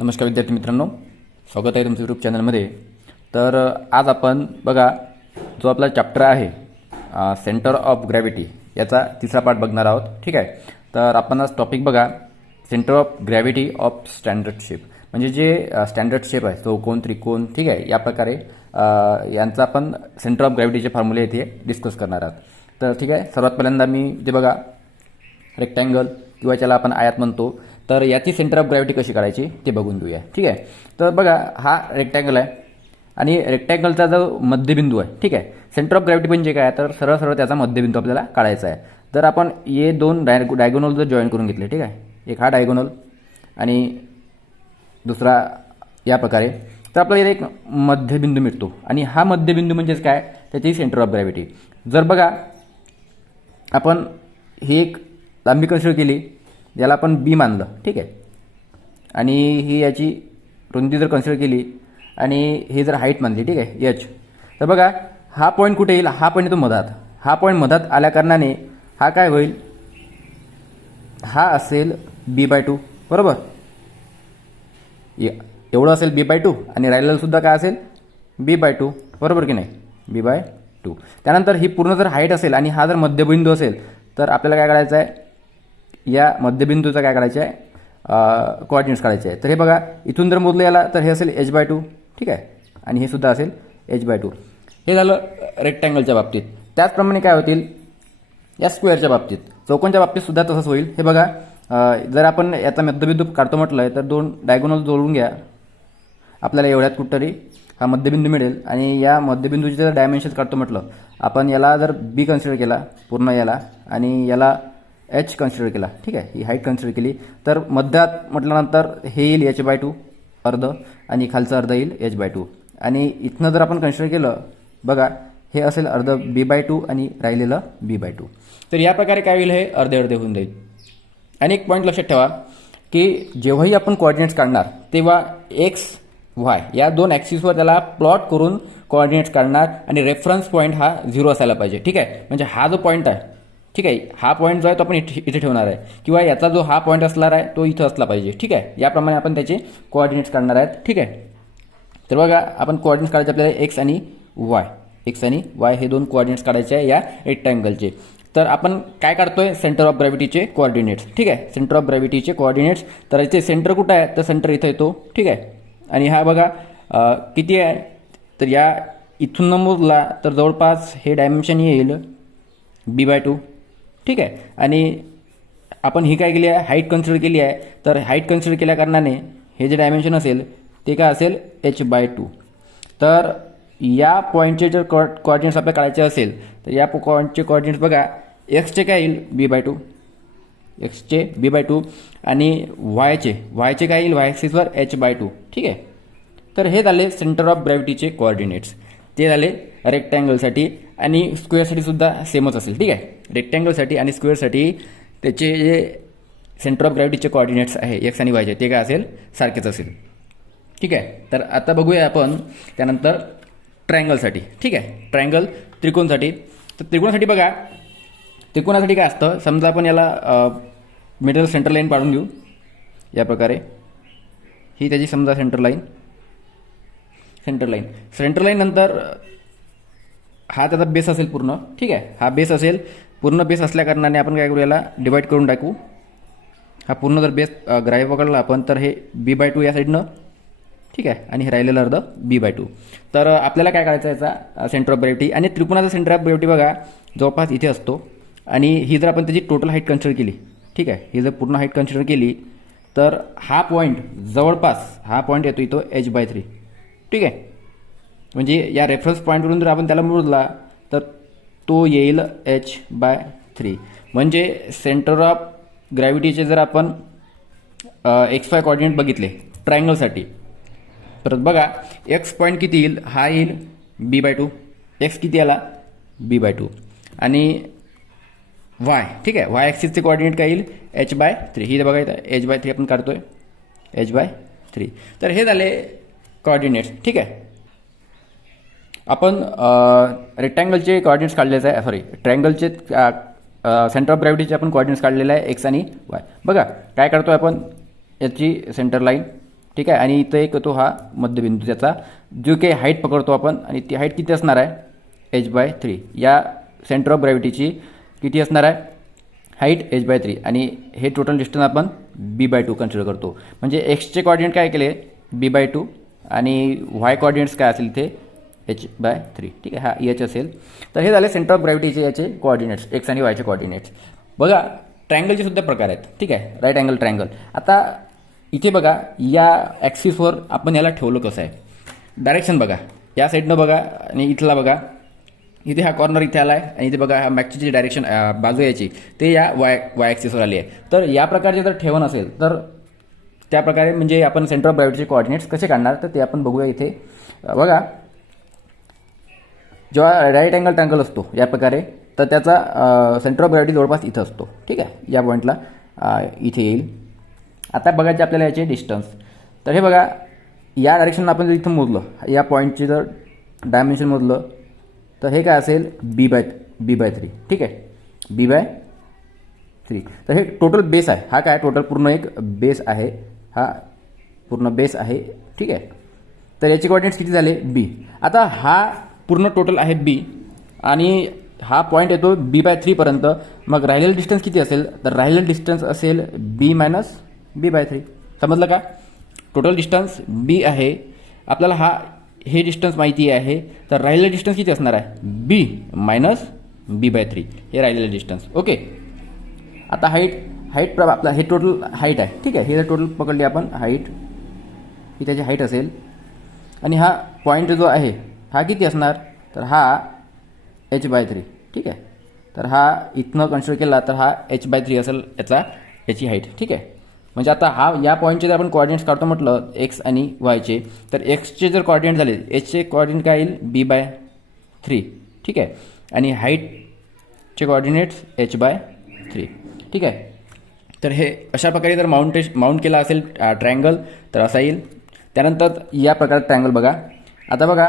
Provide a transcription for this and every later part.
नमस्कार विद्यार्थी मित्रांनो, स्वागत आहे तुमचं यूट्यूब चॅनलमध्ये. तर आज आपण बघा जो आपला चॅप्टर आहे सेंटर ऑफ ग्रॅव्हिटी याचा तिसरा पार्ट बघणार आहोत. ठीक आहे. तर आपण आज टॉपिक बघा centre of gravity of standard shape, म्हणजे जे स्टँडर्ड शेप आहे चौकोन, त्रिकोण, ठीक आहे, या प्रकारे यांचा आपण सेंटर ऑफ ग्रॅव्हिटीचे फॉर्म्युले इथे डिस्कस करणार आहोत. तर ठीक आहे, सर्वात पहिल्यांदा मी ते बघा रेक्टँगल किंवा त्याला आपण आयत म्हणतो, तर याची सेंटर ऑफ ग्रॅव्हिटी कशी काढायची ते बघून घेऊया. ठीक आहे. तर बघा हा रेक्टँगल आहे आणि रेक्टँगलचा जो मध्यबिंदू आहे, ठीक आहे, सेंटर ऑफ ग्रॅव्हिटी म्हणजे काय, तर सरळ सरळ त्याचा मध्यबिंदू आपल्याला काढायचा आहे. तर आपण हे दोन डायगोनल जर जॉईन करून घेतले, ठीक आहे, एक हा डायगोनल आणि दुसरा या प्रकारे, तर आपल्याला एक मध्यबिंदू मिळतो आणि हा मध्यबिंदू म्हणजेच काय, त्याची सेंटर ऑफ ग्रॅव्हिटी. जर बघा आपण ही एक लांबी कन्सिडर केली, याला आपण बी मानलं, ठीक आहे, आणि ही याची रुंदी जर कन्सिडर केली आणि हे जर हाईट मानली, ठीक आहे, एच, तर बघा हा पॉईंट कुठे येईल, हा पॉईंट येतो मधात. हा पॉईंट मधात आल्या कारणाने हा काय होईल, हा असेल b/2, बरोबर. एवढं असेल b/2 आणि राहिलेलं सुद्धा काय असेल b/2, बरोबर की नाही, b/2. त्यानंतर ही पूर्ण जर हाईट असेल आणि हा जर मध्यबिंदू असेल, तर आपल्याला काय करायचं आहे, या मध्यबिंदूचा काय करायचं आहे, कोऑर्डिनेट्स काढायचे आहे. तर हे बघा इथून जर मोजलं याला तर हे असेल h/2, ठीक आहे, आणि हे सुद्धा असेल h/2. हे झालं रेक्टँगलच्या बाबतीत. त्याचप्रमाणे काय होतील या स्क्वेअरच्या बाबतीत, चौकोनच्या बाबतीत सुद्धा तसंच होईल. हे बघा जर आपण याचा मध्यबिंदू काढतो म्हटलं आहे, तर दोन डायगोनल जोडून घ्या, आपल्याला एवढ्यात कुठतरी हा मध्यबिंदू मिळेल. आणि या मध्यबिंदूचे जर डायमेन्शन्स काढतो म्हटलं, आपण याला जर बी कन्सिडर केला पूर्ण याला आणि याला एच कन्सिडर केला, ठीक आहे, ही हाईट कन्सिडर केली, तर मध्यात म्हटल्यानंतर हे येईल h/2 अर्ध आणि खालचं अर्ध येईल h/2. आणि इथनं जर आपण कन्सिडर केलं, बघा हे असेल अर्ध b/2 आणि राहिलेलं b/2. तर या प्रकारे काय होईल, हे अर्धे अर्धे होऊन जाईल. आणि एक पॉईंट लक्षात ठेवा की जेव्हाही आपण कोऑर्डिनेट्स काढणार तेव्हा एक्स वाय या दोन ॲक्सिसवर त्याला प्लॉट करून कोऑर्डिनेट्स काढणार आणि रेफरन्स पॉईंट हा 0 असायला पाहिजे. ठीक आहे, म्हणजे हा जो पॉईंट आहे, ठीक आहे, हा पॉईंट जो आहे तो आपण इथे ठेवणार आहे किंवा याचा जो हा पॉईंट असणार आहे तो इथं असला पाहिजे. ठीक आहे, याप्रमाणे आपण त्याचे कोऑर्डिनेट्स काढणार आहेत. ठीक आहे. तर बघा आपण कोऑर्डिनेट्स काढायचे आपल्याला एक्स आणि वाय हे दोन कोऑर्डिनेट्स काढायचे आहे या रेक्टँगलचे. तर आपण काय काढतोय, सेंटर ऑफ ग्रॅव्हिटीचे कोऑर्डिनेट्स. ठीक आहे, सेंटर ऑफ ग्रॅव्हिटीचे कोऑर्डिनेट्स. तर याचे सेंटर कुठं आहे, तर सेंटर इथं येतो. ठीक आहे, आणि हा बघा किती आहे, तर या इथून मोजला तर जवळपास हे डायमेन्शन येईल b/2. ठीक आहे, आणि आपण ही काय केली आहे, हाईट कन्सिडर केली आहे, तर हाईट कन्सिडर केल्या कारणाने हे जे डायमेन्शन असेल ते काय असेल h/2. तर या पॉईंटचे जर कोऑर्डिनेट्स आपल्याला काढायचे असेल, तर या पॉईंटचे कोऑर्डिनेट्स बघा, एक्सचे काय येईल b/2, एक्सचे b/2 आणि वायचे काय येईल, वाय ॲक्सिसवर h/2. ठीक आहे, तर हे झाले सेंटर ऑफ ग्रॅव्हिटीचे कोऑर्डिनेट्स. ते झाले रेक्टँगलसाठी. आणि स्क्वेअरसाठी सुद्धा सेमच असेल. ठीक आहे, रेक्टँगलसाठी आणि स्क्वेअरसाठी त्याचे जे सेंटर ऑफ ग्रॅव्हिटीचे कोऑर्डिनेट्स आहे एक्स आणि वायचे ते काय असेल, सारखेच असेल. ठीक आहे, तर आता बघूया आपण त्यानंतर ट्रायंगलसाठी. ठीक आहे, ट्रायंगल त्रिकोणसाठी. तर त्रिकोणासाठी बघा, त्रिकोणासाठी काय असतं, समजा आपण याला मिडल सेंटर लाईन पाडून घेऊ या प्रकारे. ही त्याची समजा सेंटर लाईन नंतर हा त्याचा बेस असेल पूर्ण. ठीक आहे, हा बेस असेल, पूर्ण बेस असल्या कारणाने आपण काय करू, याला डिवाईड करून टाकू. हा पूर्ण जर बेस ग्राह्य पकडला आपण तर हे b/2 या साईडनं. ठीक आहे, आणि हे राहिलेलं अर्ध b/2. तर आपल्याला काय करायचं याचा सेंटर ऑफ ग्रॅव्हिटी. आणि त्रिकोणाचा सेंटर ऑफ ग्रॅव्हिटी बघा जवळपास इथे असतो. आणि ही जर आपण त्याची टोटल हाईट कन्सिडर केली, ठीक आहे, ही जर पूर्ण हाईट कन्सिडर केली तर हा पॉईंट जवळपास हा पॉईंट येतो इथं h/3. ठीक आहे, म्हणजे या रेफरन्स पॉईंटवरून जर आपण त्याला मोजला तर तो येईल h/3. म्हणजे सेंटर ऑफ ग्रॅव्हिटीचे जर आपण XY कोऑर्डिनेट बघितले ट्रायंगलसाठी, तर बघा एक्स पॉईंट किती येईल, हा येईल b/2. एक्स किती आला, b/2. आणि वाय, ठीक आहे, वाय ॲक्सिसचे कोऑर्डिनेट काय येईल, h/3. ही बघा इथं h/3 आपण काढतोय, h/3. तर हे झाले कोऑर्डिनेट्स. ठीक आहे, आपण रेक्टँगलचे कोऑर्डिनेट्स काढलेच आहे, सॉरी ट्रायंगलचे सेंटर ऑफ ग्रॅव्हिटीचे आपण कोऑर्डिनेट्स काढलेले आहे एक्स आणि वाय. बघा काय करतोय आपण, याची सेंटर लाईन ठीक आहे. आणि इथं एक तो हा मध्यबिंदू, त्याचा जो काही हाईट पकडतो आपण, आणि ती हाईट किती असणार आहे, h/3. या सेंटर ऑफ ग्रॅव्हिटीची किती असणार आहे हाईट, h/3. आणि हे टोटल डिस्टन्स आपण b/2 कन्सिडर करतो. म्हणजे एक्सचे कॉर्डिनेट काय केले b/2 आणि वाय कॉर्डिनेट्स काय असेल ते h/3. ठीक आहे, हा h असेल. तर हे झाले सेंटर ऑफ ग्रॅव्हिटीचे याचे कोऑर्डिनेट्स, एक्स आणि वायचे कोऑर्डिनेट्स. बघा ट्रायंगलचे सुद्धा प्रकार आहेत. ठीक आहे, राईट अँगल ट्रायंगल. आता इथे बघा या ॲक्सिसवर आपण याला ठेवलं कसं आहे, डायरेक्शन बघा, या साईडनं बघा आणि इथला बघा, इथे हा कॉर्नर इथे आला आहे आणि इथे बघा हा मॅगची जी डायरेक्शन बाजू याची ते या वाय ॲक्सिसवर आली आहे. तर या प्रकारचे जर ठेवण असेल तर त्या प्रकारे म्हणजे आपण सेंटर ऑफ ग्रॅव्हिटीचे कोऑर्डिनेट्स कसे काढणार, तर ते आपण बघूया. इथे बघा जेव्हा राईट अँगल ट्रायंगल असतो या प्रकारे, तर त्याचा सेंटर ऑफ ग्रॅव्हिटी जवळपास इथं असतो. ठीक आहे, या पॉईंटला इथे येईल. आता बघायचे आपल्याला याचे डिस्टन्स. तर हे बघा या डायरेक्शन आपण जर इथं मोजलं, या पॉईंटचे जर डायमेन्शन मोजलं, तर हे काय असेल b/3. ठीक आहे, b/3. तर हे टोटल बेस आहे, हा काय टोटल पूर्ण एक बेस आहे, हा पूर्ण बेस आहे. ठीक आहे, तर याचे कोऑर्डिनेट्स किती झाले b. आता हा पूर्ण टोटल आहे b आणि हा पॉईंट येतो b/3 पर्यंत. मग राहिलेलं डिस्टन्स किती असेल, तर राहिलेलं डिस्टन्स असेल b - b/3. समजलं का, टोटल डिस्टन्स b आहे आपल्याला, हे डिस्टन्स माहिती आहे. तर राहिलेलं डिस्टन्स किती असणार आहे b - b/3, हे राहिलेलं डिस्टन्स. ओके, आता हाईट आपला हे टोटल हाईट आहे. ठीक आहे, हे जर टोटल पकडली आपण हाईट, ही त्याची हाईट असेल. आणि हा पॉईंट जो आहे हा किती असणार, तर हा h/3. ठीक आहे, तर हा इथनं कन्सिडर केला तर हा h/3 असेल याची हाईट. ठीक आहे, म्हणजे आता हा या पॉईंटचे जर आपण कोऑर्डिनेट्स काढतो म्हटलं एक्स आणि वायचे, तर एक्सचे जर कोऑर्डिनेट झाले, एचचे कोऑर्डिनेट काय येईल b/3. ठीक आहे, आणि हाईटचे कोऑर्डिनेट्स h/3. ठीक आहे, तर हे अशा प्रकारे जर माउंट केला असेल ट्रायंगल तर असा येईल. त्यानंतर या प्रकारे ट्रायंगल बघा. आता बघा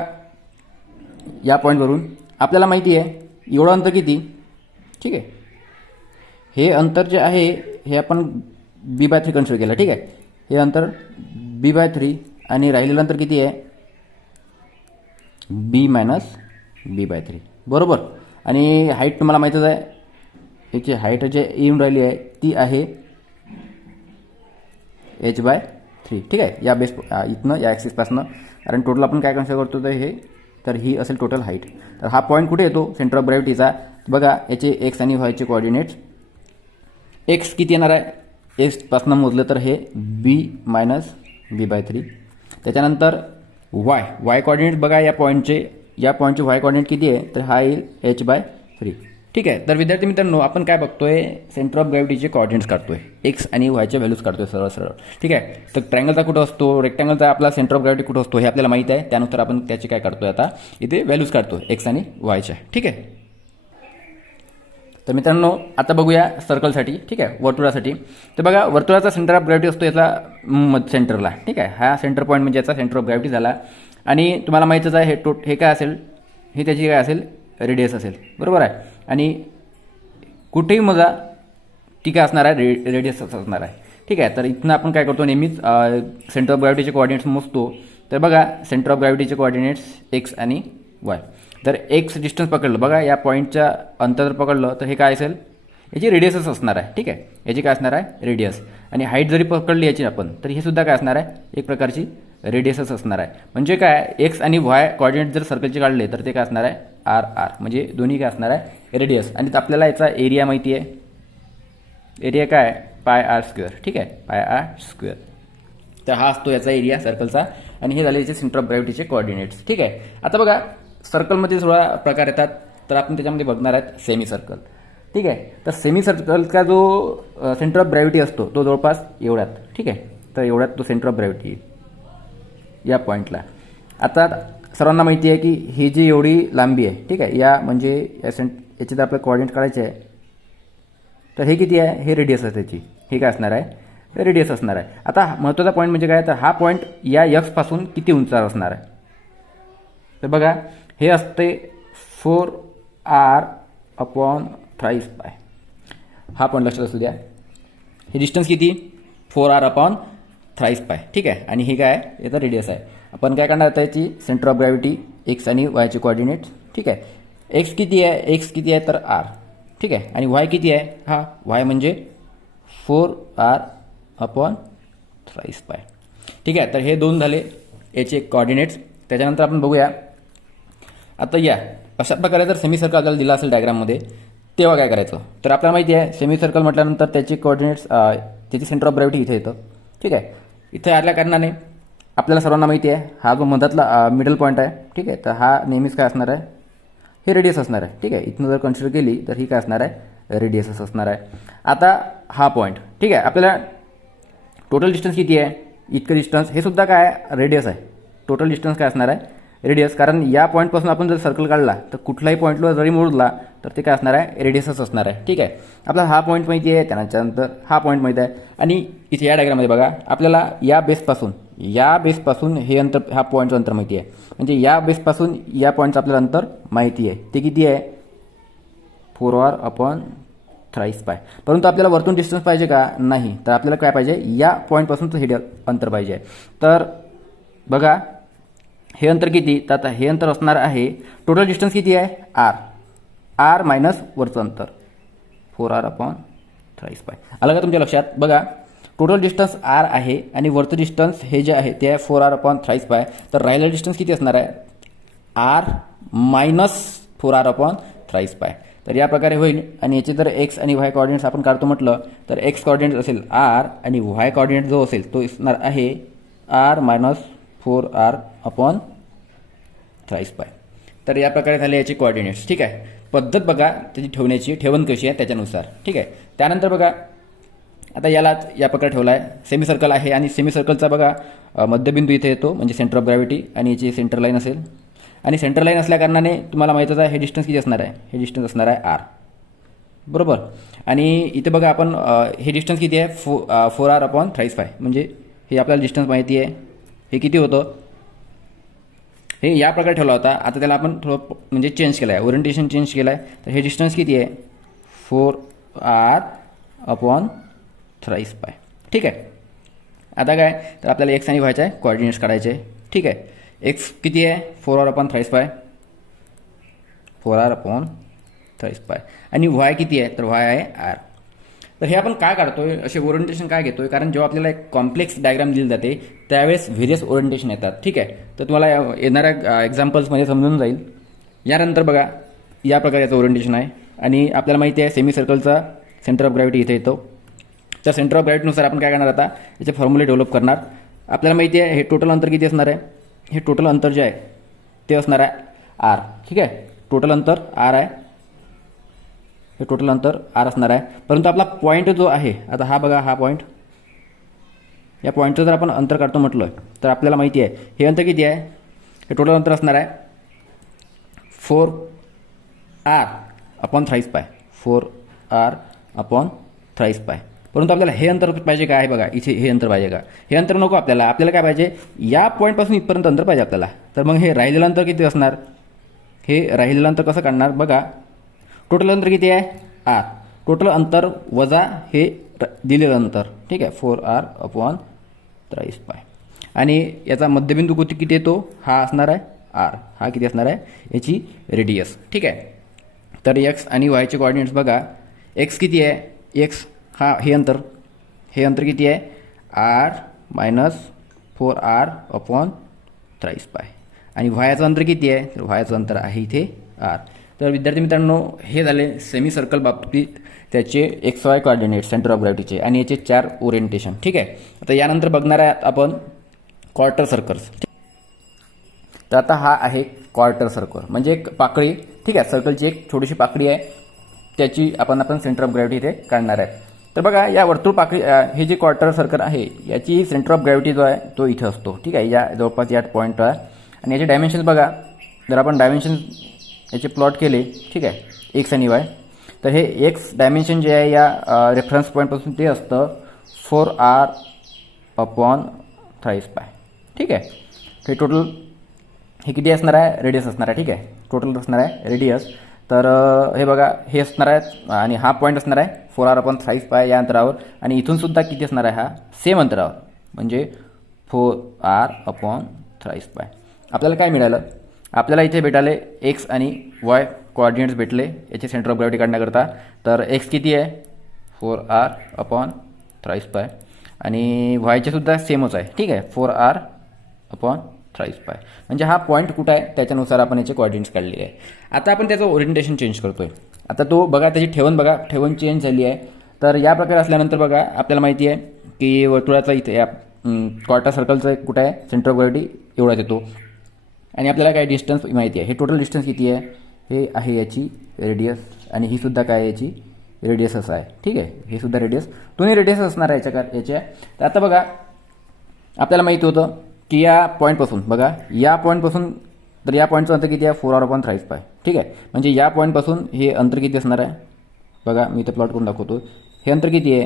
या पॉईंटवरून आपल्याला माहिती आहे एवढं अंतर किती. ठीक आहे, हे अंतर जे आहे हे आपण b/3 कन्सिडर केलं. ठीक आहे, हे अंतर b/3 आणि राहिलेलं अंतर किती आहे b - b/3. बरोबर. आणि हाईट तुम्हाला माहीतच आहे, याची हाईट जे येऊन राहिली आहे ती आहे h/3. ठीक आहे, या बेस इथनं या ॲक्सिसपासनं, कारण टोटल आपण काय कन्सिडर करतो तर ही असेल टोटल हाईट. तर हा पॉईंट कुठे येतो सेंटर ऑफ ग्रॅव्हिटीचा, बघा याचे एक्स आणि वायचे कोऑर्डिनेट्स. एक्स किती येणार आहे, एक्सपासनं मोजलं तर हे b - b/3. त्याच्यानंतर वाय कॉर्डिनेट बघा या पॉईंटचे वाय कॉर्डिनेट किती आहे, तर हा येईल h/3. ठीक आहे, तर विद्यार्थी मित्रांनो आपण काय बघतोय, सेंटर ऑफ ग्रॅव्हिटीचे कोऑर्डिनेट्स काढतोय, एक्स आणि वायच्या व्हॅल्यूज काढतोय सरळ. ठीक आहे, तर ट्रायंगलचा कुठं असतो, रेक्टँगलचा आपला सेंटर ऑफ ग्रॅव्हिटी कुठं असतो हे आपल्याला माहिती आहे. त्यानुसार आपण त्याची काय काढतोय, आता इथे व्हॅल्यूज काढतोय एक्स आणि वायच्या. ठीक आहे, तर मित्रांनो आता बघूया सर्कलसाठी. ठीक आहे, वर्तुळासाठी. तर बघा वर्तुळाचा सेंटर ऑफ ग्रॅव्हिटी असतो याचा सेंटरला. ठीक आहे, हा सेंटर पॉईंट म्हणजे याचा सेंटर ऑफ ग्रॅव्हिटी झाला. आणि तुम्हाला माहीतच आहे हे काय असेल, हे त्याची काय असेल, रेडियस असेल. बरोबर आहे. आणि कुठेही मोजा ती काय असणार आहे, रेडियस असणार आहे. ठीक आहे, तर इथनं आपण काय करतो नेहमीच सेंटर ऑफ ग्रॅव्हिटीचे कोऑर्डिनेट्स मोजतो. तर बघा सेंटर ऑफ ग्रॅव्हिटीचे कोऑर्डिनेट्स एक्स आणि वाय. तर एक्स डिस्टन्स पकडलं, बघा या पॉईंटच्या अंतर जर पकडलं तर हे काय असेल, याची रेडियसच असणार आहे. ठीक आहे, याची काय असणार आहे, रेडियस. आणि हाईट जरी पकडली याची आपण, तर हे सुद्धा काय असणार आहे, एक प्रकारची रेडियसच असणार आहे. म्हणजे काय, एक्स आणि वाय कोऑर्डिनेट जर सर्कलचे काढले तर ते काय असणार आहे, r म्हणजे दोन्ही काय असणार आहे, रेडियस. आणि आपल्याला याचा एरिया माहिती आहे, एरिया काय πr². ठीक आहे, πr². तर हा असतो याचा एरिया सर्कलचा. आणि हे झाले याचे सेंटर ऑफ ग्रॅव्हिटीचे कोऑर्डिनेट्स. ठीक आहे, आता बघा सर्कलमध्ये थोडा प्रकार येतात, तर आपण त्याच्यामध्ये बघणार आहेत सेमी सर्कल. ठीक आहे, तर सेमी सर्कलचा जो सेंटर ऑफ ग्रॅव्हिटी असतो तो जवळपास एवढ्यात. ठीक आहे, तर एवढ्यात तो सेंटर ऑफ ग्रॅव्हिटी या पॉईंटला. आता सर्वांना माहिती आहे की ही जी एवढी लांबी आहे, ठीक आहे, या म्हणजे याचे जर आपल्याला कोऑर्डिनेट काढायचे आहे तर हे किती आहे, हे रेडियस आहे त्याची. हे काय असणार आहे, रेडियस असणार आहे. आता महत्त्वाचा पॉईंट म्हणजे काय, तर हा पॉईंट या एक्सपासून किती उंचावर असणार आहे. तर बघा हे असते 4r/3π. हा पॉईंट लक्षात असू द्या. हे डिस्टन्स किती, 4r/3π. थ्राईस पाय. ठीक आहे. आणि ही काय आहे, याचा रेडियस आहे. आपण काय करणार आता याची सेंटर ऑफ ग्रॅव्हिटी एक्स आणि वायचे कोऑर्डिनेट्स. ठीक आहे. एक्स किती आहे, एक्स किती आहे तर आर. ठीक आहे. आणि वाय किती आहे, हा वाय म्हणजे 4r अपॉन थ्राईस पाय. ठीक आहे. तर हे दोन झाले याचे कोऑर्डिनेट्स. त्याच्यानंतर आपण बघूया आता या अशा प्रकारे जर सेमी सर्कल आपल्याला दिला असेल डायग्राममध्ये तेव्हा काय करायचं. तर आपल्याला माहिती आहे सेमी सर्कल म्हटल्यानंतर त्याचे कोऑर्डिनेट्स त्याची सेंटर ऑफ ग्रॅव्हिटी इथे येतं. ठीक आहे. इथे आल्या कारणाने आपल्याला सर्वांना माहिती आहे हा जो मधातला मिडल पॉईंट आहे. ठीक आहे. तर हा नेहमीच काय असणार आहे, हे रेडियस असणार आहे. ठीक आहे. इथनं जर कन्सिडर केली तर ही काय असणार आहे, रेडियसच असणार आहे. आता हा पॉईंट. ठीक आहे. आपल्याला टोटल डिस्टन्स किती आहे, इतकं डिस्टन्स, हे सुद्धा काय आहे, रेडियस आहे. टोटल डिस्टन्स काय असणार आहे, रेडियस. कारण या पॉईंटपासून आपण जर सर्कल काढला तर कुठलाही पॉईंटला जरी मोडला तर ते काय असणार आहे, रेडियसच असणार आहे. ठीक आहे. आपल्याला हा पॉईंट माहिती आहे, त्यानंतर हा पॉईंट माहिती आहे. आणि इथे या डायग्राममध्ये बघा आपल्याला या बेसपासून हे अंतर, हा पॉईंटचं अंतर माहिती आहे. म्हणजे या बेसपासून या पॉईंटचं आपल्याला अंतर माहिती आहे. ते किती आहे, 4r अपॉन थ्राईस पाय. परंतु आपल्याला वरतून डिस्टन्स पाहिजे का, नाही. तर आपल्याला काय पाहिजे, या पॉईंटपासूनचं हे अंतर पाहिजे. तर बघा हे अंतर किती, तर आता हे अंतर असणार आहे, टोटल डिस्टन्स किती आहे, आर मायनस वरचं अंतर 4r अपॉन थ्राईस पाय. आलं का तुमच्या लक्षात. बघा टोटल डिस्टन्स आर आहे आणि वरचं डिस्टन्स हे जे आहे ते आहे 4r अपॉन थ्राईस पाय. तर राहिलेलं डिस्टन्स किती असणार आहे, R minus 4r upon thrice पाय. तर या प्रकारे होईल. आणि याचे जर एक्स आणि वाय कॉर्डिनेट्स आपण काढतो म्हटलं तर एक्स कॉर्डिनेट असेल आर आणि वाय कॉर्डिनेट जो असेल तो असणार आहे R minus 4r upon thrice पाय. तर या प्रकारे झाले याचे कोऑर्डिनेट्स. ठीक आहे. पद्धत बघा त्याची ठेवण्याची, ठेवण कशी आहे त्याच्यानुसार. ठीक आहे. त्यानंतर बघा आता यालाच या प्रकारे ठेवला आहे. सेमी सर्कल आहे आणि सेमी सर्कलचा बघा मध्यबिंदू इथे येतो म्हणजे सेंटर ऑफ ग्रॅव्हिटी, आणि याची सेंटर लाईन असेल. आणि सेंटर लाईन असल्या कारणाने तुम्हाला माहीतच आहे हे डिस्टन्स किती असणार आहे, हे डिस्टन्स असणार आहे आर. बरोबर. आणि इथे बघा आपण हे डिस्टन्स किती आहे, 4r अपॉन थ्राईस पाय. म्हणजे हे आपल्याला डिस्टन्स माहिती आहे. हे किती होतं, हे या प्रकारे ठेवला होता. आता त्याला आपण थोडं म्हणजे चेंज केलं आहे, ओरिएंटेशन चेंज केलं आहे. तर हे डिस्टन्स किती आहे, 4r अपॉन थ्राईस पाय. ठीक आहे. आता काय, तर आपल्याला एक्स आणि वायचे कोऑर्डिनेट्स काढायचे. ठीक आहे. एक्स किती आहे, 4r अपॉन थ्राईस पाय, 4r अपॉन थ्राईस पाय. आणि वाय किती आहे, तर वाय आहे आर. तर हे आपण काय काढतोय, असे ओरिएंटेशन काय घेतोय, कारण जेव्हा आपल्याला एक कॉम्प्लेक्स डायग्राम दिली जाते त्यावेळेस व्हेरियस ओरिएंटेशन येतात. ठीक आहे. तर तुम्हाला येणाऱ्या एक्झाम्पल्समध्ये समजून जाईल. यानंतर बघा या प्रकारे याचं ओरिएंटेशन आहे. आणि आपल्याला माहिती आहे सेमी सर्कलचा सेंटर ऑफ ग्रॅव्हिटी इथे येतो. तर सेंटर ऑफ ग्रॅव्हिटीनुसार आपण काय करणार, आता याचे फॉर्म्युले डेव्हलप करणार. आपल्याला माहिती आहे हे टोटल अंतर किती असणार आहे, हे टोटल अंतर जे आहे ते असणार आहे आर. ठीक आहे. टोटल अंतर आर आहे, हे टोटल अंतर आर असणार आहे. परंतु आपला पॉईंट जो आहे, आता हा बघा हा पॉईंट, या पॉईंटचं जर आपण अंतर काढतो म्हटलं तर आपल्याला माहिती आहे हे अंतर किती आहे, हे टोटल अंतर असणार आहे 4r अपॉन थ्राईस पाय, 4r अपॉन थ्राईस पाय. परंतु आपल्याला हे अंतर पाहिजे का आहे, बघा इथे हे अंतर पाहिजे का, हे अंतर नको आपल्याला. आपल्याला काय पाहिजे, या पॉईंटपासून इथपर्यंत अंतर पाहिजे आपल्याला. तर मग हे राहिलेलं अंतर किती असणार, हे राहिलेलं अंतर कसं काढणार, बघा टोटल अंतर किती आहे आर, टोटल अंतर वजा हे दिलेलं अंतर. ठीक आहे. 4r अपॉन थ्राईस पाय. आणि याचा मध्यबिंदू किती येतो, हा असणार आहे आर, हा किती असणार आहे याची रेडियस. ठीक आहे. तर एक्स आणि वायचे कोऑर्डिनेट्स बघा, एक्स किती आहे, एक्स हा हे अंतर किती आहे R minus 4r upon thrice पाय. आणि वायाचं अंतर किती आहे, तर वायाचं अंतर आहे इथे आर. तर विद्यार्थी मित्रांनो हे झाले सेमी सर्कल बाबतीत त्याचे X Y coordinate center of ग्रॅव्हिटीचे आणि याचे 4 ओरिएंटेशन. ठीक आहे. आता यानंतर बघणार आहे आपण क्वार्टर सर्कल्स. तर आता हा आहे क्वार्टर सर्कल म्हणजे एक पाकळी. ठीक आहे. सर्कलची एक छोटीशी पाकळी आहे, त्याची आपण सेंटर ऑफ ग्रॅव्हिटी इथे काढणार आहे. तर बघा या वर्तुळ पाकळी, हे जे क्वार्टर सर्कल आहे याची सेंटर ऑफ ग्रॅव्हिटी जो आहे तो इथे असतो. ठीक आहे. या जवळपास या पॉईंटला. आणि याचे डायमेन्शन्स बघा, जर आपण डायमेन्शन याचे प्लॉट केले, ठीक आहे, एक्स आणि वाय, तर हे एक्स डायमेन्शन जे आहे या रेफरन्स पॉईंटपासून ते असतं 4r अपॉन थ्राईस पाय. ठीक आहे. हे टोटल हे किती असणार आहे, रेडियस असणार आहे. ठीक आहे. टोटल असणार आहे रेडियस. तर हे बघा हे असणार आहे आणि हा पॉईंट असणार आहे 4r अपॉन थ्राईस पाय या अंतरावर. आणि इथून सुद्धा किती असणार आहे, हा सेम अंतरावर. म्हणजे 4r/3π. आपल्याला काय मिळालं? आपल्याला इथे भेटाले एक्स आणि वाय कोऑर्डिनेट्स भेटले याचे सेंटर ऑफ ग्रॅव्हिटी काढण्याकरता. तर एक्स किती आहे? 4r/3π आणि वायचे सुद्धा सेमच आहे. ठीक आहे, 4r/3π. म्हणजे हा पॉईंट कुठं आहे त्याच्यानुसार आपण याचे कोऑर्डिनेट्स काढलेले आहे. आता आपण त्याचं ओरिएंटेशन चेंज करतोय. आता तो बघा, त्याची ठेवण बघा, ठेवण चेंज झाली आहे. तर या प्रकारे असल्यानंतर बघा आपल्याला माहिती आहे की वर्तुळाचा इथे या क्वार्टर सर्कलचं कुठं आहे सेंटर ऑफ ग्रॅव्हिटी एवढाच येतो. आणि आपल्याला काय डिस्टन्स माहिती आहे. हे टोटल डिस्टन्स किती आहे? हे आहे याची रेडियस आणि ही सुद्धा काय याची रेडियसच आहे. ठीक आहे, हे सुद्धा रेडियस, दोन्ही रेडियस असणार आहे याच्या. तर आता बघा आपल्याला माहिती होतं की या पॉईंटपासून बघा, या पॉईंटपासून तर या पॉईंटचं अंतर किती आहे? 4r/3π. ठीक आहे, म्हणजे या पॉईंटपासून हे अंतर किती असणार आहे? बघा मी इथे प्लॉट करून दाखवतो. हे अंतर किती आहे?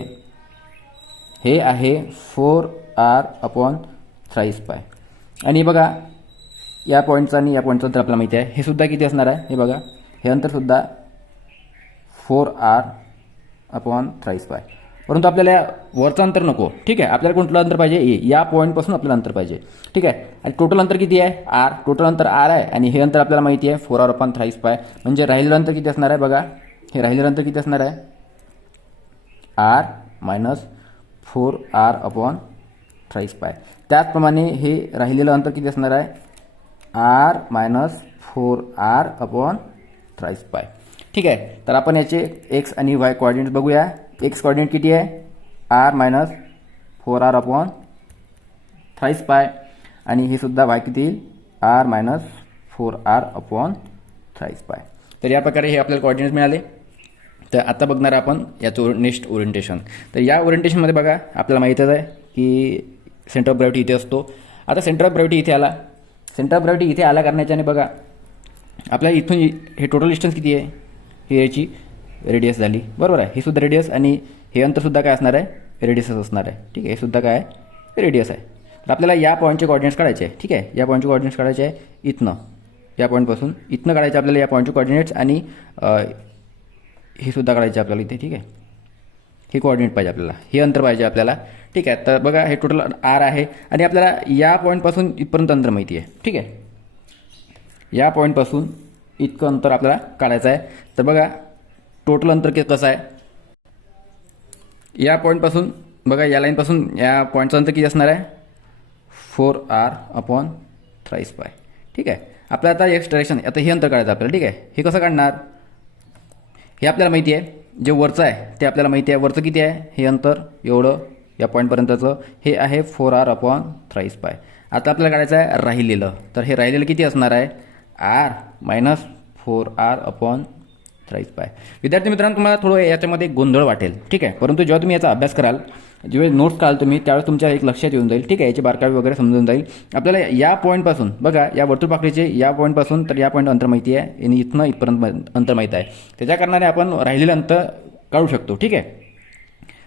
हे आहे 4r/3π. आणि बघा या पॉईंटचं आणि या पॉईंटचं अंतर आपल्याला माहिती आहे. हे सुद्धा किती असणार आहे? हे बघा, हे अंतरसुद्धा 4r/3π. परंतु आपल्याला वरचं अंतर नको. ठीक आहे, आपल्याला कोणतं अंतर पाहिजे? ए. या पॉईंटपासून आपल्याला अंतर पाहिजे. ठीक आहे, आणि टोटल अंतर किती आहे? आर. टोटल अंतर आर आहे आणि हे अंतर आपल्याला माहिती आहे 4r/3π. म्हणजे राहिलेलं अंतर किती असणार आहे? बघा, हे राहिलेलं अंतर किती असणार आहे? r - 4r/3π. त्याचप्रमाणे हे राहिलेलं अंतर किती असणार आहे? r - 4r/3π. ठीक आहे, तर आपण याचे एक्स आणि वाय कोऑर्डिनेट्स बघूया. एक्स कोऑर्डिनेट किती आहे? r - 4r/3π आणि हे सुद्धा वाय किती येईल? r - 4r/3π. तर या प्रकारे हे आपल्याला कोऑर्डिनेट्स मिळाले. तर आता बघणार आपण याचं नेक्स्ट ओरिएंटेशन. तर या ओरिएंटेशनमध्ये बघा आपल्याला माहीतच आहे की सेंटर ऑफ ग्रॅव्हिटी इथे असतो. आता सेंटर ऑफ ग्रॅव्हिटी इथे आला. सेंटर ऑफ ग्रॅव्हिटी इथे आला करण्याच्याने बघा आपल्याला इथून हे टोटल डिस्टन्स किती आहे? ही याची रेडियस झाली, बरोबर आहे. ही सुद्धा रेडियस आणि हे अंतरसुद्धा काय असणार आहे? रेडियसच असणार आहे. ठीक आहे, हे सुद्धा काय आहे? रेडियस आहे. तर आपल्याला या पॉईंटचे कोऑर्डिनेट्स काढायचे आहे. ठीक आहे, या पॉईंटचे कोऑर्डिनेट्स काढायचे आहे इथनं, या पॉईंटपासून इथनं काढायचे आपल्याला या पॉईंटचे कोऑर्डिनेट्स आणि हे सुद्धा काढायचे आपल्याला इथे. ठीक आहे, हे कोऑर्डिनेट पाहिजे आपल्याला, हे अंतर पाहिजे आपल्याला. ठीक आहे, तर बघा हे टोटल आर आहे आणि आपल्याला या पॉईंटपासून इथपर्यंत अंतर माहिती आहे. ठीक आहे, या पॉईंटपासून इतकं अंतर आपल्याला काढायचं आहे. तर बघा टोटल अंतर कसं आहे? या पॉईंटपासून बघा, या लाईनपासून या पॉईंटचं अंतर किती असणार आहे? 4r/3π. ठीक आहे, आपल्याला आता एक्स डायरेक्शन, आता हे अंतर काढायचं आपल्याला. ठीक आहे, हे कसं काढणार? हे आपल्याला माहिती आहे, जे वरचं आहे ते आपल्याला माहिती आहे. वरचं किती आहे? हे अंतर एवढं या पॉईंटपर्यंतचं हे आहे 4r/3π. आता आपल्याला काढायचं आहे राहिलेलं. तर हे राहिलेलं किती असणार आहे? r - 4r/3π. विद्यार्थी मित्रांनो, तुम्हाला थोडं याच्यामध्ये गोंधळ वाटेल. ठीक आहे, परंतु जेव्हा तुम्ही याचा अभ्यास कराल, जेव्हा नोट्स काढाल तुम्ही, त्यावेळेस तुमच्या एक लक्षात येऊन जाईल. ठीक आहे, याची बारकावे वगैरे समजून जाईल. आपल्याला या पॉईंटपासून बघा, या वर्तुळपाकळीचे या पॉईंटपासून तर या पॉईंट अंतर माहिती आहे आणि इथनं इथपर्यंत अंतर माहिती आहे. त्याच्या कारणाने आपण राहिलेलं अंतर काढू शकतो. ठीक आहे,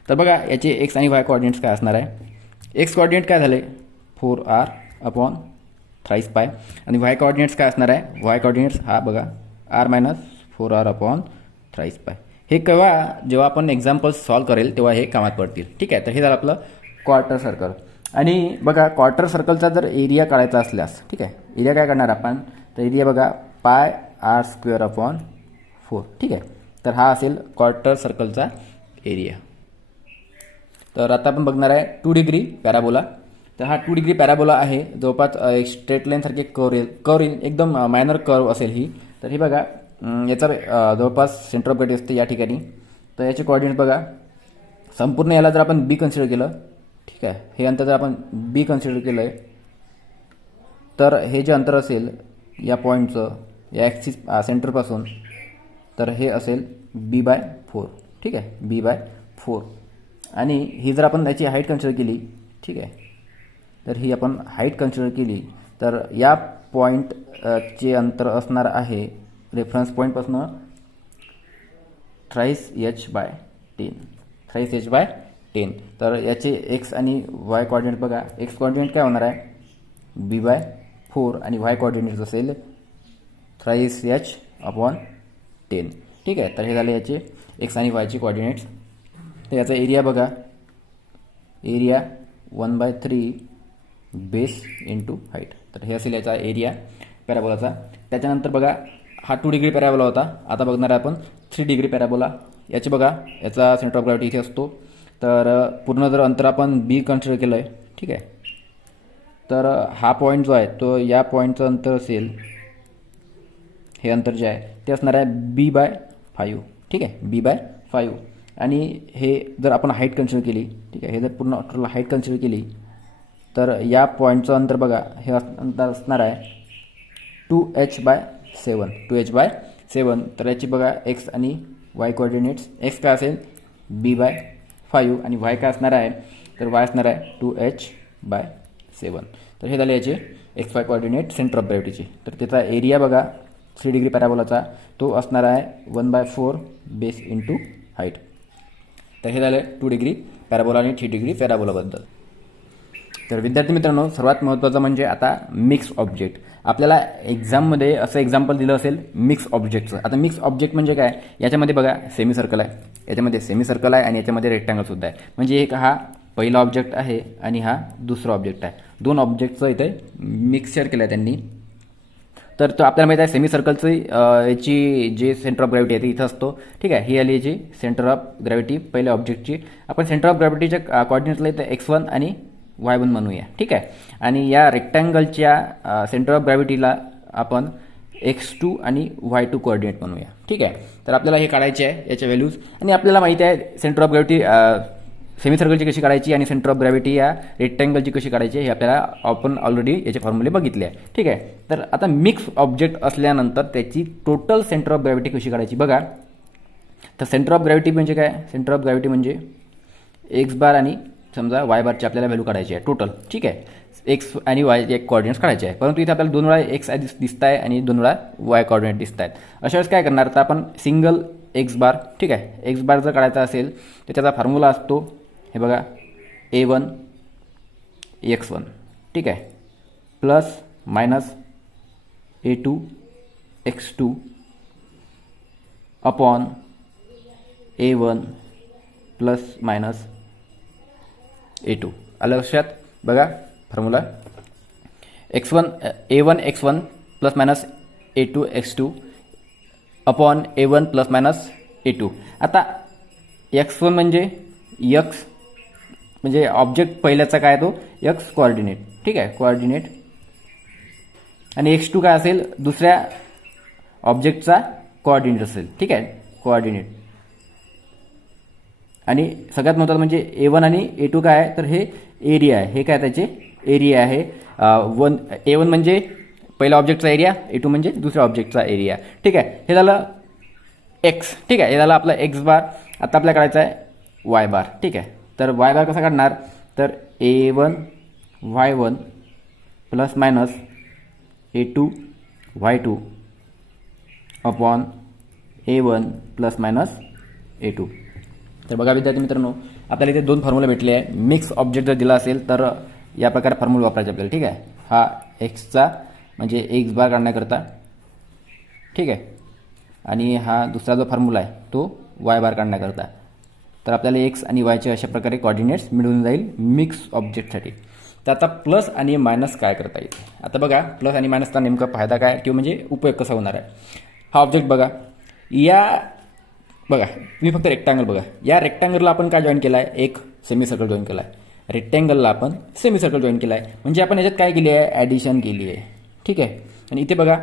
तर बघा याचे एक्स आणि वाय कोऑर्डिनेट्स काय असणार आहे? एक्स कोऑर्डिनेट काय झाले? 4r/3π आणि वाय कोऑर्डिनेट्स काय असणार आहे? वाय कोऑर्डिनेट्स हा बघा r - 4r/3π. हे केव्हा, जेव्हा आपण एक्झाम्पल्स सॉल्व करेल तेव्हा हे कामात पडतील. ठीक आहे, तर हे झालं आपलं क्वार्टर सर्कल. आणि बघा क्वार्टर सर्कलचा जर एरिया काढायचा असल्यास, ठीक आहे, एरिया काय करणार आपण? तर एरिया बघा πr²/4. ठीक आहे, तर हा असेल क्वार्टर सर्कलचा एरिया. तर आता आपण बघणार आहे 2 डिग्री पॅराबोला. तर हा 2 डिग्री पॅराबोला आहे, जवळपास एक स्ट्रेट लाईनसारखे कर्व एकदम मायनर कर्व असेल ही. तर हे बघा याचा जवळपास सेंटर ऑफ ग्रॅव्हिटी असते या ठिकाणी. तर याचे कोऑर्डिनेट बघा, संपूर्ण याला जर आपण बी कन्सिडर केलं, ठीक आहे, हे अंतर जर आपण बी कन्सिडर केलं आहे, तर हे जे अंतर असेल या पॉईंटचं या ॲक्सिस सेंटरपासून, तर हे असेल b/4. ठीक आहे, b/4. आणि ही जर आपण याची हाईट कन्सिडर केली, ठीक आहे, तर ही आपण हाईट कन्सिडर केली, तर या पॉईंटचे अंतर असणार आहे रेफरन्स पॉईंटपासून h/10. तर याचे एक्स आणि वाय कोऑर्डिनेट बघा, एक्स कोऑर्डिनेट काय होणार आहे? b/4 आणि वाय कोऑर्डिनेट असेल 3h/10. ठीक आहे, तर हे झाले याचे एक्स आणि वायचे कोऑर्डिनेट्स. तर याचा एरिया बघा, एरिया 1/3 बेस इंटू हाईट. तर हे असेल याचा एरिया पॅराबोलाचा. त्याच्यानंतर बघा हा 2 डिग्री पॅराबोला होता. आता बघणार आहे आपण 3 डिग्री पॅराबोला. याची बघा याचा सेंटर ऑफ ग्रॅव्हिटी इथे असतो. तर पूर्ण जर अंतर आपण बी कन्सिडर केलं आहे, ठीक आहे, तर हा पॉईंट जो आहे तो या पॉईंटचं अंतर असेल, हे अंतर जे आहे ते असणार आहे B/5. ठीक आहे, B/5. आणि हे जर आपण हाईट कन्सिडर केली, ठीक आहे, हे जर पूर्ण टोटल हाईट कन्सिडर केली तर या पॉईंटचं अंतर बघा हे अंतर असणार आहे 2h/7. 2h/7. तर याची बघा एक्स आणि वाय कोऑर्डिनेट्स. एक्स काय असेल B/5 आणि वाय काय असणार आहे, तर वाय असणार आहे 2h/7. तर हे झाले याचे XY कोऑर्डिनेट सेंटर ऑफ ग्रॅव्हिटीचे. तर त्याचा एरिया बघा 3 डिग्री पॅराबोलाचा तो असणार आहे 1/4 बेस इंटू हाईट. तर हे झालं 2 डिग्री पॅराबोला आणि 3 डिग्री पॅराबोलाबद्दल. तर विद्यार्थी मित्रांनो, सर्वात महत्त्वाचं म्हणजे आता मिक्स ऑब्जेक्ट. आपल्याला एक्झाममध्ये असं एक्झाम्पल दिलं असेल मिक्स ऑब्जेक्टचं. आता मिक्स ऑब्जेक्ट म्हणजे काय, याच्यामध्ये बघा सेमी सर्कल आहे, याच्यामध्ये सेमी सर्कल आहे आणि याच्यामध्ये रेक्टँगलसुद्धा आहे. म्हणजे एक हा पहिला ऑब्जेक्ट आहे आणि हा दुसरा ऑब्जेक्ट आहे. दोन ऑब्जेक्टचं इथे मिक्सचर केलं आहे त्यांनी. तर तो आपल्याला माहिती आहे सेमी सर्कलचं याची जे सेंटर ऑफ ग्रॅव्हिटी आहे ते इथं असतो. ठीक आहे, ही आली याची सेंटर ऑफ ग्रॅव्हिटी पहिल्या ऑब्जेक्टची. आपण सेंटर ऑफ ग्रॅव्हिटीच्या कॉर्डिनेट्सला इथं x1 आणि y1 म्हणूया. ठीक आहे, आणि या रेक्टँगलच्या सेंटर ऑफ ग्रॅव्हिटीला आपण x2 आणि y2 कोऑर्डिनेट म्हणूया. ठीक आहे, तर आपल्याला हे काढायचे आहे याच्या व्हॅल्यूज. आणि आपल्याला माहिती आहे सेंटर ऑफ ग्रॅव्हिटी सेमी सर्कलची कशी काढायची आणि सेंटर ऑफ ग्रॅव्हिटी या रेक्टँगलची कशी काढायची हे आपल्याला आपण ऑलरेडी याचे फॉर्म्युले बघितले आहे. ठीक आहे, तर आता मिक्स ऑब्जेक्ट असल्यानंतर त्याची टोटल सेंटर ऑफ ग्रॅव्हिटी कशी काढायची बघा. तर सेंटर ऑफ ग्रॅव्हिटी म्हणजे काय, सेंटर ऑफ ग्रॅव्हिटी म्हणजे एक्स बार आणि समजा वाय बारची आपल्याला व्हॅल्यू काढायची आहे टोटल. ठीक आहे, एक्स आणि वाय एक कॉर्डिनेट्स काढायचे आहे. परंतु इथे आपल्याला 2 वेळा एक्स दिसत आहे आणि 2 वेळा वाय कॉर्डिनेट दिसत आहेत. अशा वेळेस काय करणार, तर आपण सिंगल एक्स बार, ठीक आहे, एक्स बार जर काढायचा असेल तर त्याचा फॉर्म्युला असतो हे बघा A1 x1. ठीक आहे, plus minus A2 x2 upon A1 plus minus A2. आलं लक्षात बघा formula A1 x1 plus minus A2 x2 upon A1 plus minus A2. आता x1 म्हणजे x म्हणजे ऑब्जेक्ट पहिल्याचा काय तो x कोऑर्डिनेट. ठीक आहे, कोऑर्डिनेट. आणि x2 काय असेल दुसऱ्या ऑब्जेक्टचा कोऑर्डिनेट असेल. ठीक आहे, कोऑर्डिनेट. आणि सगळ्यात महत्त्वाचं म्हणजे A1 आणि A2 काय आहे, तर हे एरिया आहे. हे काय त्याचे एरिया आहे. A1 म्हणजे पहिल्या ऑब्जेक्टचा एरिया, A2 म्हणजे दुसऱ्या ऑब्जेक्टचा एरिया. ठीक आहे, हे झालं एक्स. ठीक आहे, हे झालं आपला एक्स बार. आता आपल्याला काढायचा आहे वाय बार. ठीक आहे, तर वाय बार कसा काढणार, तर A1 y1 plus minus A2 y2 upon A1 plus minus A2. तर बघा विद्यार्थी मित्रांनो, आपल्याला इथे 2 फॉर्म्युला भेटले आहे. मिक्स ऑब्जेक्ट जर दिला असेल तर या प्रकारे फॉर्म्युला वापरायचे आपल्याला. ठीक आहे, हा एक्सचा म्हणजे एक्स बार काढण्याकरता. ठीक आहे, आणि हा दुसरा जो फॉर्म्युला आहे तो वाय बार काढण्याकरता. तर आपल्याला एक्स आणि वायचे अशा प्रकारे कॉर्डिनेट्स मिळून जाईल मिक्स ऑब्जेक्टसाठी. तर आता प्लस आणि मायनस काय करता येईल. आता बघा प्लस आणि मायनसचा नेमका फायदा काय किंवा म्हणजे उपयोग कसा होणार आहे. हा ऑब्जेक्ट बघा, या बघा तुम्ही फक्त रेक्टँगल बघा, या रेक्टँगलला आपण काय जॉईन केलं आहे, एक सेमी सर्कल जॉईन केला आहे. रेक्टँगलला आपण सेमी सर्कल जॉईन केला आहे. म्हणजे आपण याच्यात काय केली आहे, ॲडिशन केली आहे. ठीक आहे, आणि इथे बघा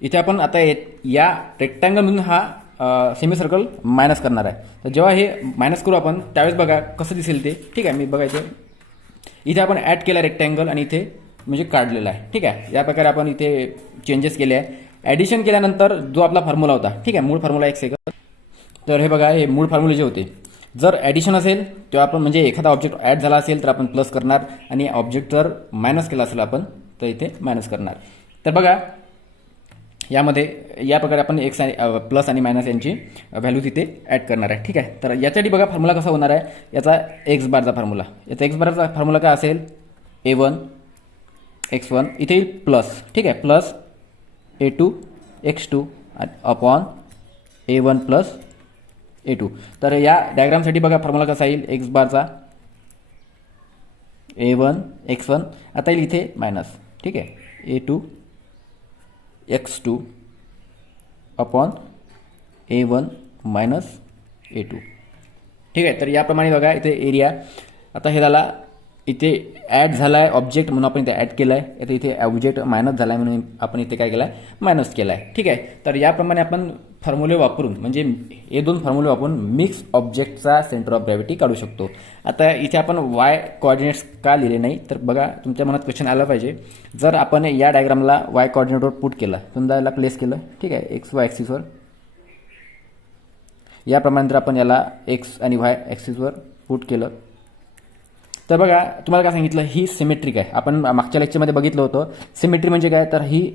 इथे आपण आता या रेक्टँगलमधून हा सेमी सर्कल मायनस करणार आहे. तर जेव्हा हे मायनस करू आपण त्यावेळेस बघा कसं दिसेल ते. ठीक आहे, मी बघायचं इथे आपण ॲड केला रेक्टँगल आणि इथे म्हणजे काढलेला आहे. ठीक आहे, या प्रकारे आपण इथे चेंजेस केले आहे. ॲडिशन केल्यानंतर जो आपला फॉर्म्युला होता, ठीक आहे, मूळ फॉर्म्युला एक सेकंड. तर हे बघा हे मूळ फॉर्म्युले जे होते, जर ॲडिशन असेल तेव्हा आपण म्हणजे एखादा ऑब्जेक्ट ॲड झाला असेल तर आपण प्लस करणार आणि ऑब्जेक्ट जर मायनस केला असेल आपण तर इथे मायनस करणार. तर बघा यामध्ये या प्रकारे आपण एक्स आणि प्लस आणि मायनस यांची व्हॅल्यूज इथे ॲड करणार आहे. ठीक आहे, तर यासाठी बघा फॉर्म्युला कसा होणार आहे, याचा एक्स बारचा फॉर्म्युला. याचा एक्स बारचा फॉर्म्युला काय असेल, A1 x1 इथे येईल प्लस. ठीक आहे, plus A2 x2 upon A1 plus A2. तर या डायग्रामसाठी बघा फॉर्म्युला कसा येईल, एक्स बारचा A1 x1 आता येईल इथे मायनस, ठीक आहे, A2 x2 upon A1 minus A2, ठीक आहे. तर याप्रमाणे बघा इथे एरिया आता हे झाला, इथे ॲड झाला आहे ऑब्जेक्ट म्हणून आपण इथे ॲड केला आहे, आता इथे ऑब्जेक्ट मायनस झाला आहे म्हणून आपण इथे काय केलं आहे, मायनस केला आहे, ठीक आहे. तर याप्रमाणे आपण फॉर्म्युले वापरून म्हणजे हे दोन फॉर्म्युले वापरून मिक्स ऑब्जेक्टचा सेंटर ऑफ ग्रॅव्हिटी काढू शकतो. आता इथे आपण वाय कोऑर्डिनेट्स का लिहिले नाही, तर बघा तुमच्या मनात क्वेश्चन आला पाहिजे, जर आपण या डायग्रामला वाय कोऑर्डिनेटवर पुट केला, समजा याला प्लेस केलं, ठीक आहे, एक्स वाय ॲक्सिसवर, याप्रमाणे जर आपण याला एक्स आणि वाय ॲक्सिसवर पुट केलं तर बघा तुम्हाला काय सांगितलं, ही सिमेट्रिक आहे. आपण मागच्या लेक्चरमध्ये बघितलं होतं सिमेट्री म्हणजे काय, तर ही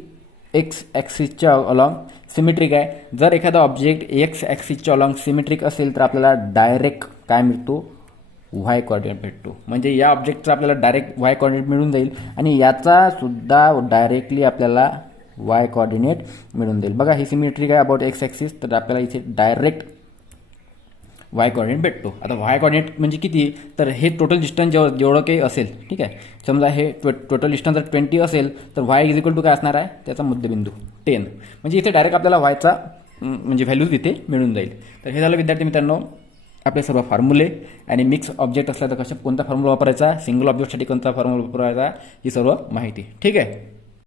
एक्स ॲक्सिसच्या अलॉंग सिमेट्रिक आहे. जर एखादा ऑब्जेक्ट एक्स ॲक्सिसच्या अलॉंग सिमेट्रिक असेल तर आपल्याला डायरेक्ट काय मिळतो, वाय कोऑर्डिनेट भेटतो. म्हणजे या ऑब्जेक्टचा आपल्याला डायरेक्ट वाय कोऑर्डिनेट मिळून जाईल आणि याचा सुद्धा डायरेक्टली आपल्याला वाय कोऑर्डिनेट मिळून जाईल. बघा ही सिमेट्रिक आहे अबाउट एक्स ॲक्सिस, तर आपल्याला इथे डायरेक्ट वाय कोऑर्डिनेट भेटतो. आता वाय कोऑर्डिनेट म्हणजे किती, तर हे टोटल डिस्टन्स जेवढं काही असेल, ठीक आहे, समजा हे टोटल डिस्टन्स जर 20 असेल तर वाय इज इक्वल टू काय असणार आहे, त्याचा मध्यबिंदू 10. म्हणजे इथे डायरेक्ट आपल्याला वायचा म्हणजे व्हॅल्यूज इथे मिळून जाईल. तर हे झालं विद्यार्थी मित्रांनो आपले सर्व फॉर्म्युले. आणि मिक्स ऑब्जेक्ट असला तर कोणता फॉर्म्युला वापरायचा, सिंगल ऑब्जेक्टसाठी कोणता फॉर्म्युला वापरायचा, ही सर्व माहिती, ठीक आहे.